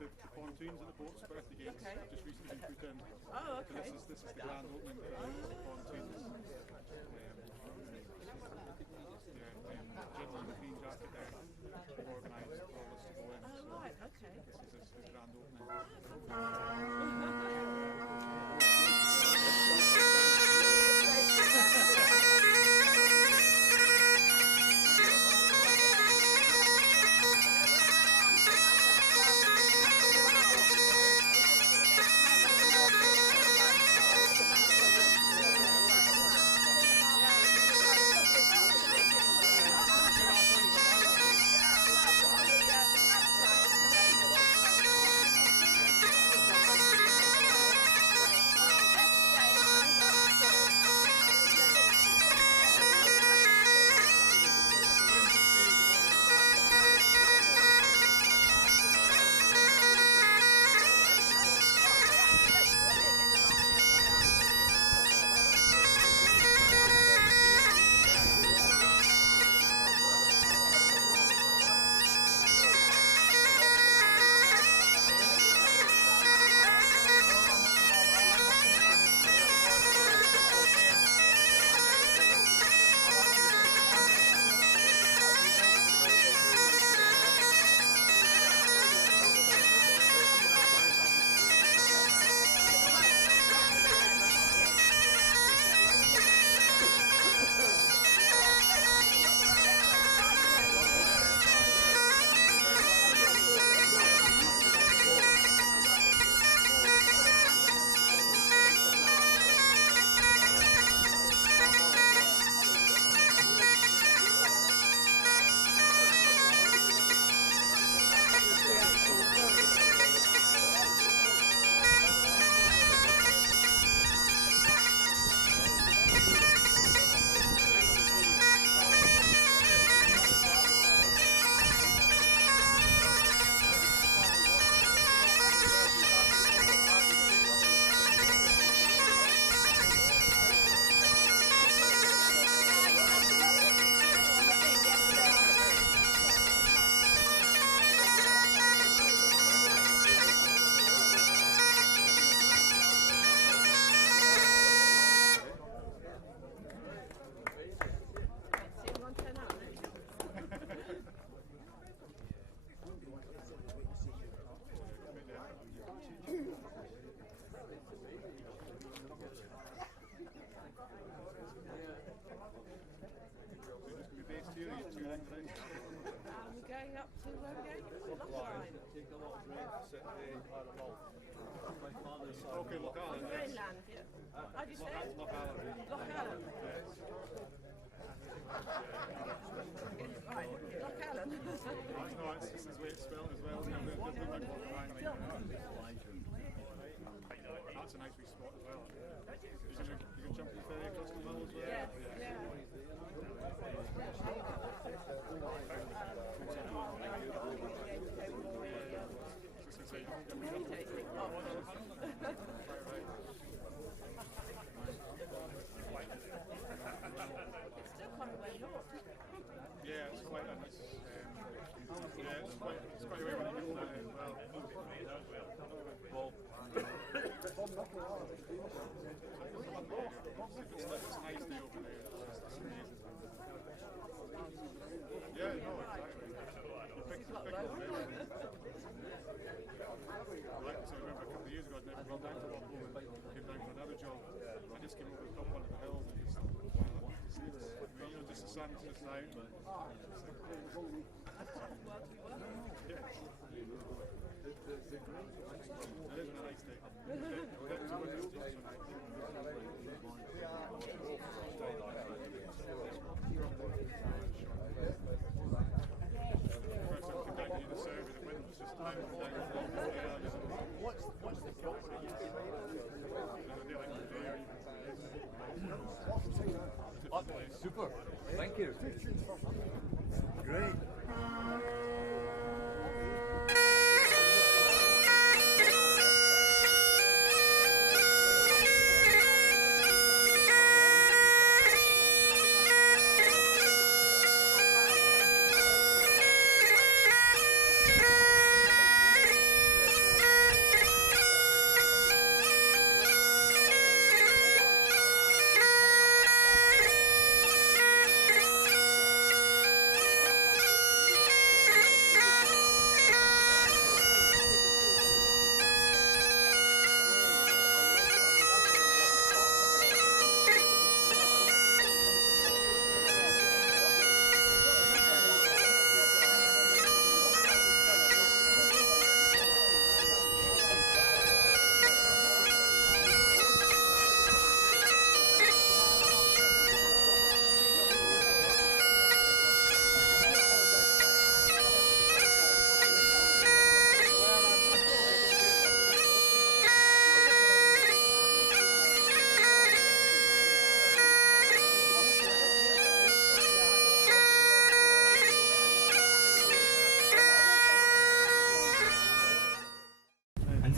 the pontoons at the boat's birthday games. Okay. Just recently been put in. Oh, So okay. this is the grand opening for the pontoons. Jim on the green jacket there organised all this to go in. Oh, right, okay. This is his grand opening. We're going up to where we're going? Lochline. Okay, look Alan. Greenland, yeah. How do you say it? Loch Alan. Loch Allen. Right, Loch Allen. No, it's his way it's spelled as well. That's a nice wee spot as well. You can jump the ferry across the mill as well. Yeah, yeah. It's still quite a way north. Yeah, it's quite a nice. It's quite a way when you get there as well. It's nice day over there. It's amazing. Yeah, no, exactly. You pick up everything. Right, so I remember a couple of years ago I'd never gone down to Walpole and came down for another job. I just came over the top one of the hills and just thought, wow, I want to see this. I mean, just the sun's just out. It is a nice day. What's the property? Super. Thank you. Great.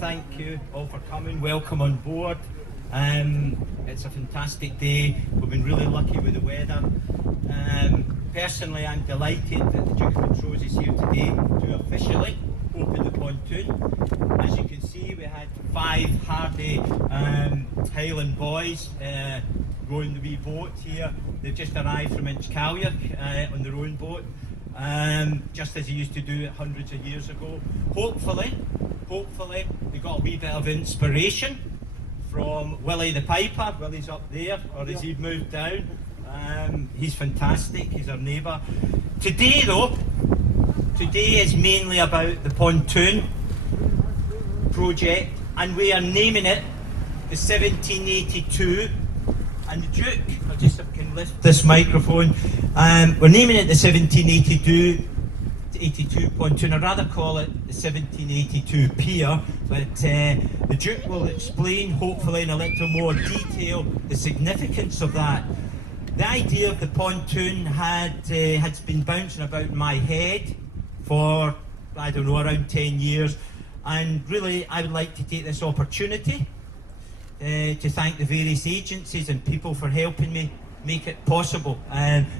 thank you all for coming. Welcome on board. It's a fantastic day. We've been really lucky with the weather. Personally, I'm delighted that the Duke of Montrose is here today to officially open the pontoon. As you can see, we had 5 hardy Highland boys rowing the wee boat here. They've just arrived from Inchcalia on their own boat, just as they used to do it hundreds of years ago. Hopefully, they got a wee bit of inspiration from Willie the Piper. Willie's up there, or has he moved down? He's fantastic, he's our neighbour. Today is mainly about the pontoon project, and we are naming it the 1782. And the Duke, I just can lift this microphone. We're naming it the 1782 pontoon. I'd rather call it the 1782 pier, but the Duke will explain, hopefully in a little more detail, the significance of that. The idea of the pontoon had been bouncing about in my head for, I don't know, around 10 years, and really I would like to take this opportunity to thank the various agencies and people for helping me make it possible,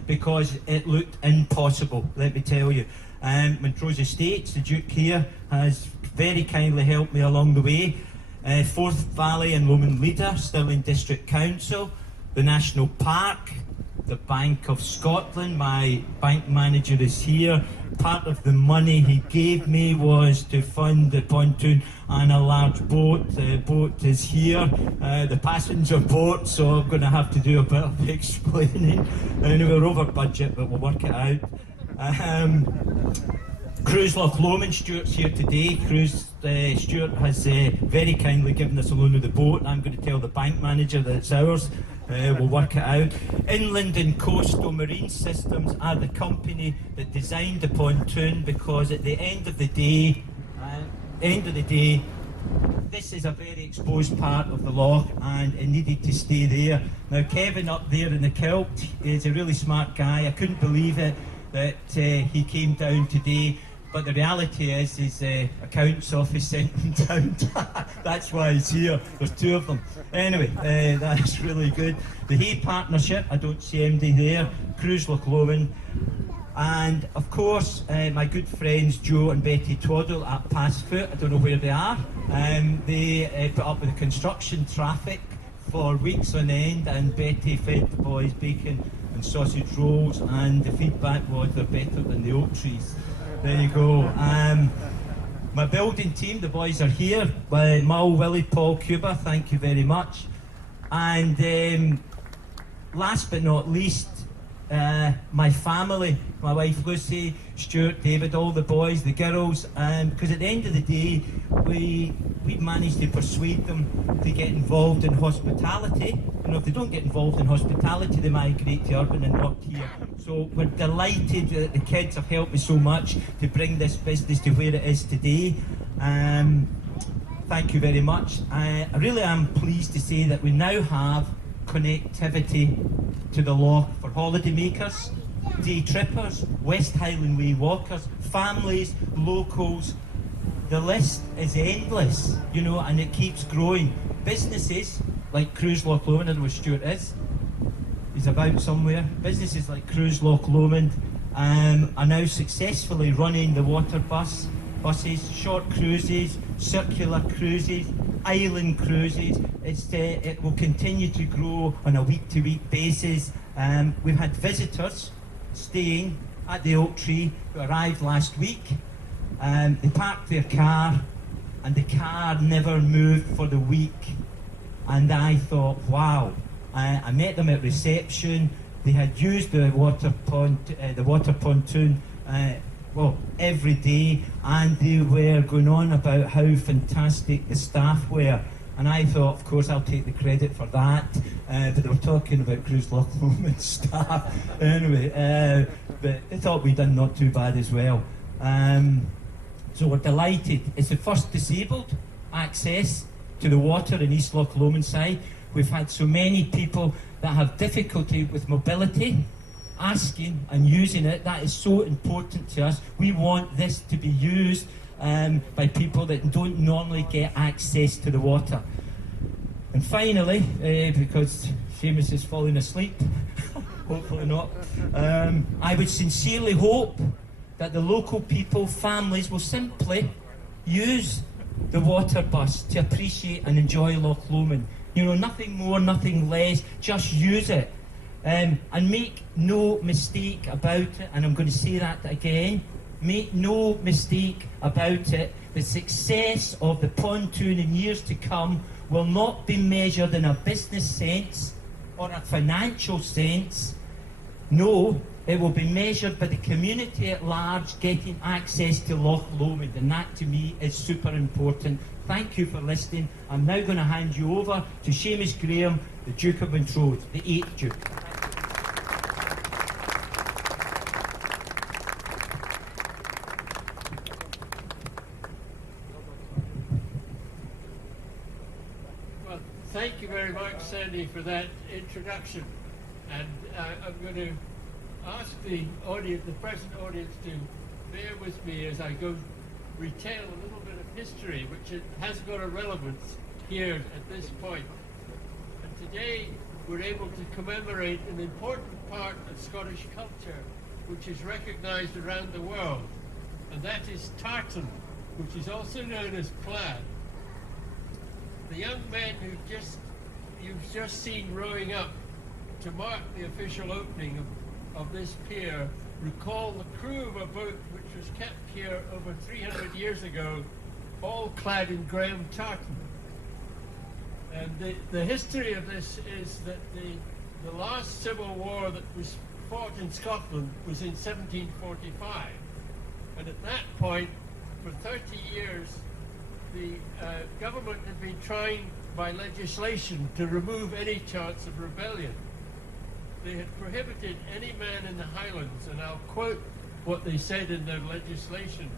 because it looked impossible, let me tell you. Montrose Estates, the Duke here, has very kindly helped me along the way. Forth Valley and Lomond Leader, Stirling District Council, the National Park, the Bank of Scotland, my bank manager is here. Part of the money he gave me was to fund the pontoon and a large boat. The boat is here, the passenger boat, so I'm going to have to do a bit of explaining. Anyway, we're over budget, but we'll work it out. Cruise Loch Lomond, Stuart's here today. Stuart has very kindly given us a loan of the boat. I'm going to tell the bank manager that it's ours. We'll work it out. Inland and Coastal Marine Systems are the company that designed the pontoon, because at the end of the day, this is a very exposed part of the loch and it needed to stay there. Now Kevin up there in the kilt is a really smart guy. I couldn't believe it that he came down today. But the reality is his accounts office sent him down. That's why he's here. There's 2 of them. Anyway, that's really good. The Hay Partnership, I don't see MD there. Cruise Loch Lomond. And of course, my good friends Joe and Betty Twaddle at Passfoot. I don't know where they are. They put up with the construction traffic for weeks on end, and Betty fed the boys bacon and sausage rolls, and the feedback was they're better than the oak trees. There you go. My building team, the boys are here. Mull, Willie, Paul, Cuba, thank you very much. And last but not least, my family, my wife Lucy, Stuart, David, all the boys, the girls, because at the end of the day, we managed to persuade them to get involved in hospitality. You know, if they don't get involved in hospitality, they migrate to urban and not here. So we're delighted that the kids have helped me so much to bring this business to where it is today. Thank you very much. I really am pleased to say that we now have connectivity to the loch for holiday makers, day trippers, West Highland Way walkers, families, locals. The list is endless, you know, and it keeps growing. Businesses like Cruise Loch Lomond, I don't know where Stuart is, he's about somewhere. Businesses like Cruise Loch Lomond are now successfully running the water buses, short cruises, circular cruises, island cruises. It will continue to grow on a week-to-week basis. We've had visitors staying at the Oak Tree who arrived last week. They parked their car and the car never moved for the week. And I thought, wow. I met them at reception. They had used the water pontoon every day, and they were going on about how fantastic the staff were. And I thought, of course, I'll take the credit for that. But they were talking about Cruise Loch Lomond staff. Anyway, but they thought we'd done not too bad as well. So we're delighted. It's the first disabled access to the water in East Loch Lomond side. We've had so many people that have difficulty with mobility asking and using it. That is so important to us. We want this to be used by people that don't normally get access to the water. And finally, because Seamus is falling asleep, hopefully not, I would sincerely hope that the local people, families, will simply use the water bus to appreciate and enjoy Loch Lomond. You know, nothing more, nothing less, just use it. And make no mistake about it, and I'm going to say that again, make no mistake about it, the success of the pontoon in years to come will not be measured in a business sense or a financial sense. No, it will be measured by the community at large getting access to Loch Lomond, and that to me is super important. Thank you for listening. I'm now going to hand you over to Seamus Graham, the Duke of Montrose, the 8th Duke. Well, thank you very much, Sandy, for that introduction. And I'm going to ask the audience, the present audience, to bear with me as I go retell a little bit of history, which has got a relevance here at this point. And today we're able to commemorate an important part of Scottish culture which is recognised around the world, and that is tartan, which is also known as plaid. The young men you've just seen rowing up to mark the official opening of this pier recall the crew of a boat which was kept here over 300 years ago, all clad in Graham tartan. And the history of this is that the last civil war that was fought in Scotland was in 1745. And at that point, for 30 years, the government had been trying by legislation to remove any chance of rebellion. They had prohibited any man in the Highlands, and I'll quote what they said in their legislation,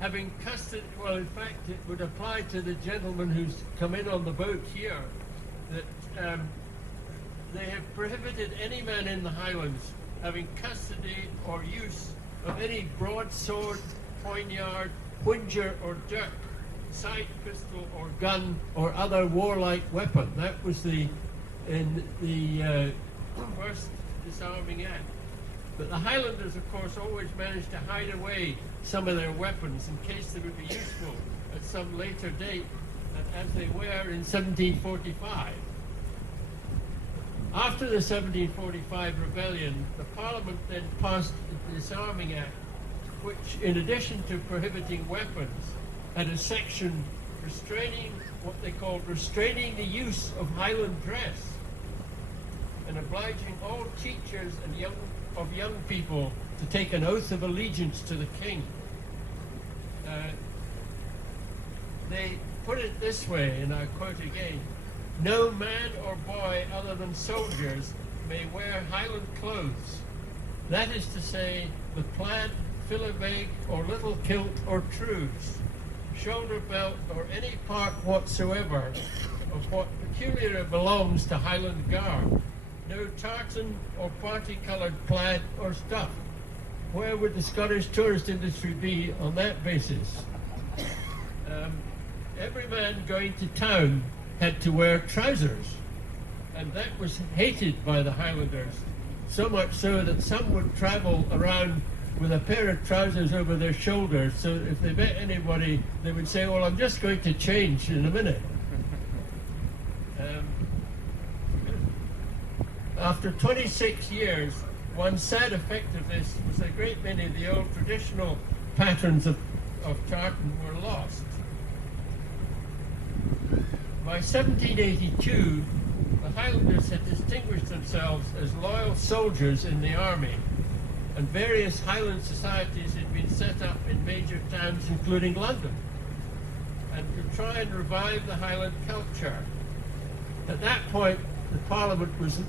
having custody, well, in fact, it would apply to the gentleman who's come in on the boat here, that they have prohibited any man in the Highlands having custody or use of any broadsword, poignard, whinger or dirk, side pistol or gun or other warlike weapon. That was in the first disarming act. But the Highlanders, of course, always managed to hide away some of their weapons in case they would be useful at some later date, as they were in 1745. After the 1745 rebellion, the Parliament then passed the Disarming Act, which, in addition to prohibiting weapons, had a section restraining what they called restraining the use of Highland dress, and obliging all teachers and young people to take an oath of allegiance to the king. They put it this way, and I quote again, "No man or boy other than soldiers may wear Highland clothes. That is to say, the plaid, philibeg, or little kilt or trews, shoulder belt, or any part whatsoever of what peculiarly belongs to Highland garb. No tartan or party-coloured plaid or stuff." Where would the Scottish tourist industry be on that basis? Every man going to town had to wear trousers, and that was hated by the Highlanders, so much so that some would travel around with a pair of trousers over their shoulders, so if they met anybody, they would say, "Well, I'm just going to change in a minute." After 26 years, one sad effect of this was a great many of the old traditional patterns of tartan were lost. By 1782, the Highlanders had distinguished themselves as loyal soldiers in the army, and various Highland societies had been set up in major towns, including London, and to try and revive the Highland culture. At that point, the Parliament was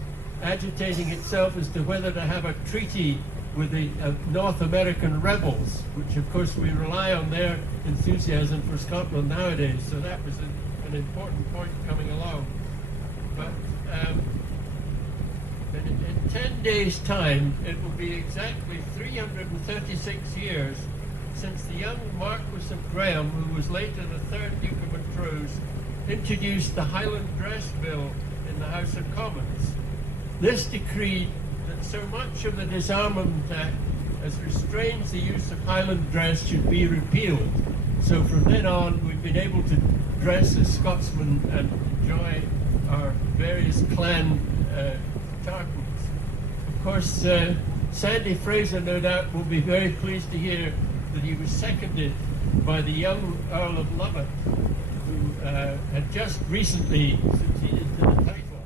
agitating itself as to whether to have a treaty with the North American rebels, which of course we rely on their enthusiasm for Scotland nowadays, so that was an important point coming along. But in 10 days' time, it will be exactly 336 years since the young Marquis of Graham, who was later the third Duke of Montrose, introduced the Highland Dress Bill in the House of Commons. This decreed that so much of the Disarmament Act as restrains the use of Highland dress should be repealed. So from then on, we've been able to dress as Scotsmen and enjoy our various clan tartans. Of course, Sandy Fraser, no doubt, will be very pleased to hear that he was seconded by the young Earl of Lovat, who had just recently succeeded to the title.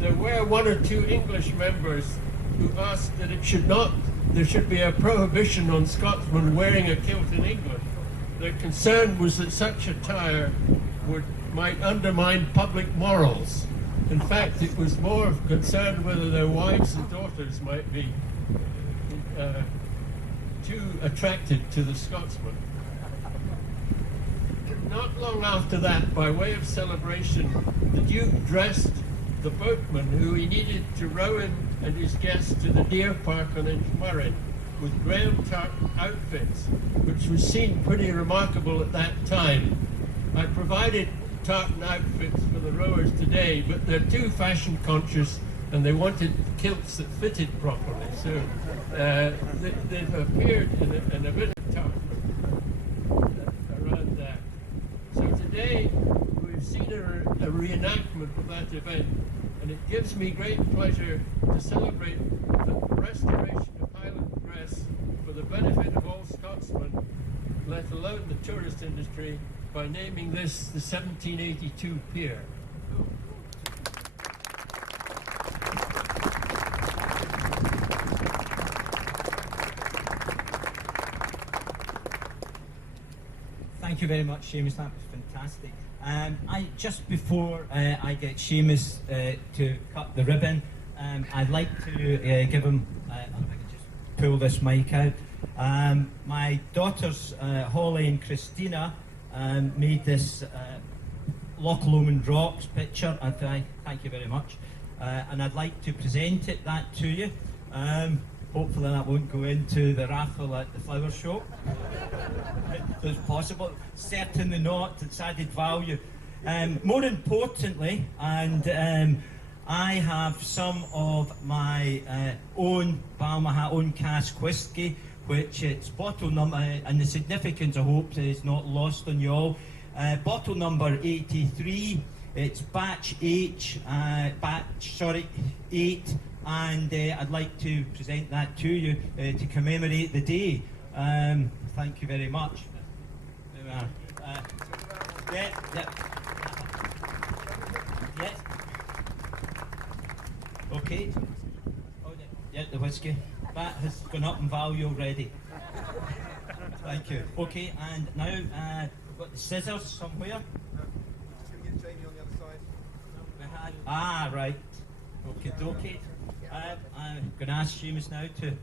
There were one or two English members who asked that there should be a prohibition on Scotsmen wearing a kilt in England. Their concern was that such attire might undermine public morals. In fact, it was more concerned whether their wives and daughters might be too attracted to the Scotsman. Not long after that, by way of celebration, the Duke dressed the boatman who he needed to row him and his guests to the deer park on Inchmurray with Graham tartan outfits, which was seen pretty remarkable at that time. I provided tartan outfits for the rowers today, but they're too fashion conscious and they wanted kilts that fitted properly, so they've appeared in a bit of tartan around that. So today we've seen a reenactment of that event, and it gives me great pleasure to celebrate the restoration of Highland dress for the benefit of all Scotsmen, let alone the tourist industry, by naming this the 1782 pier. Thank you very much, Seamus. That was fantastic. Just before I get Seamus to cut the ribbon, I'd like to give him. If I can just pull this mic out. My daughters, Holly and Christina, made this Loch Lomond Rocks picture. Thank you very much. And I'd like to present that to you. Hopefully that won't go into the raffle at the flower show. If possible. Certainly not. It's added value. More importantly, and I have some of my own Balmaha own cask whisky, which its bottle number, and the significance I hope is not lost on you all. Bottle number 83. It's batch 8, and I'd like to present that to you to commemorate the day. Thank you very much. There we are. Yes. Okay. Oh, yeah, the whiskey. That has gone up in value already. Thank you. Okay, and now we've got the scissors somewhere. Just going to get Jamie on the other side. Ah, right. Okay, okay. I'm going to ask Seamus now to.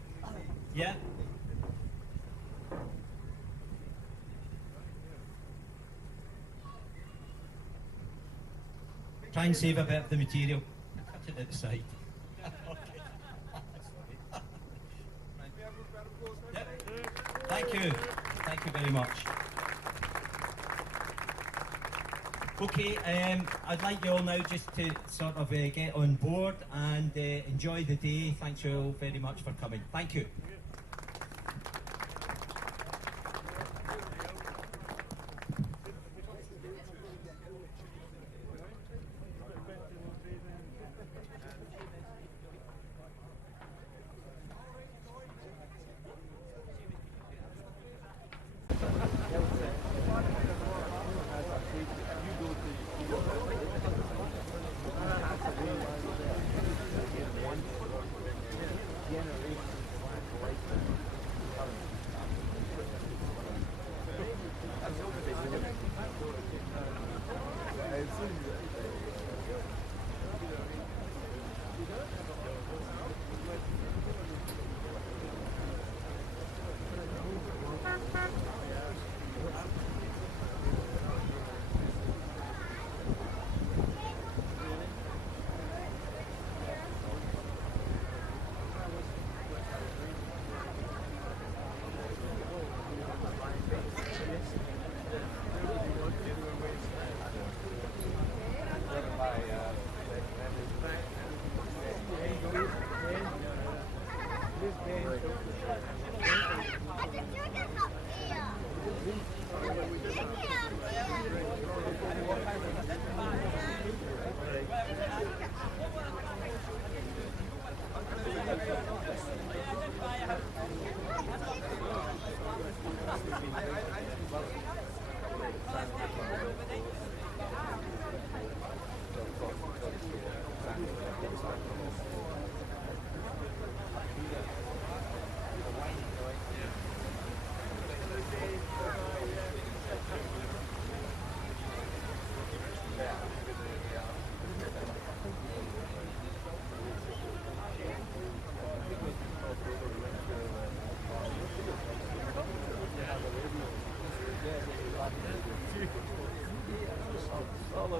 Yeah. Try and save a bit of the material. Cut it at the side. Okay. Yep. Thank you. Thank you very much. Okay, I'd like you all now just to sort of get on board and enjoy the day. Thanks you all very much for coming. Thank you.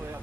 Yeah.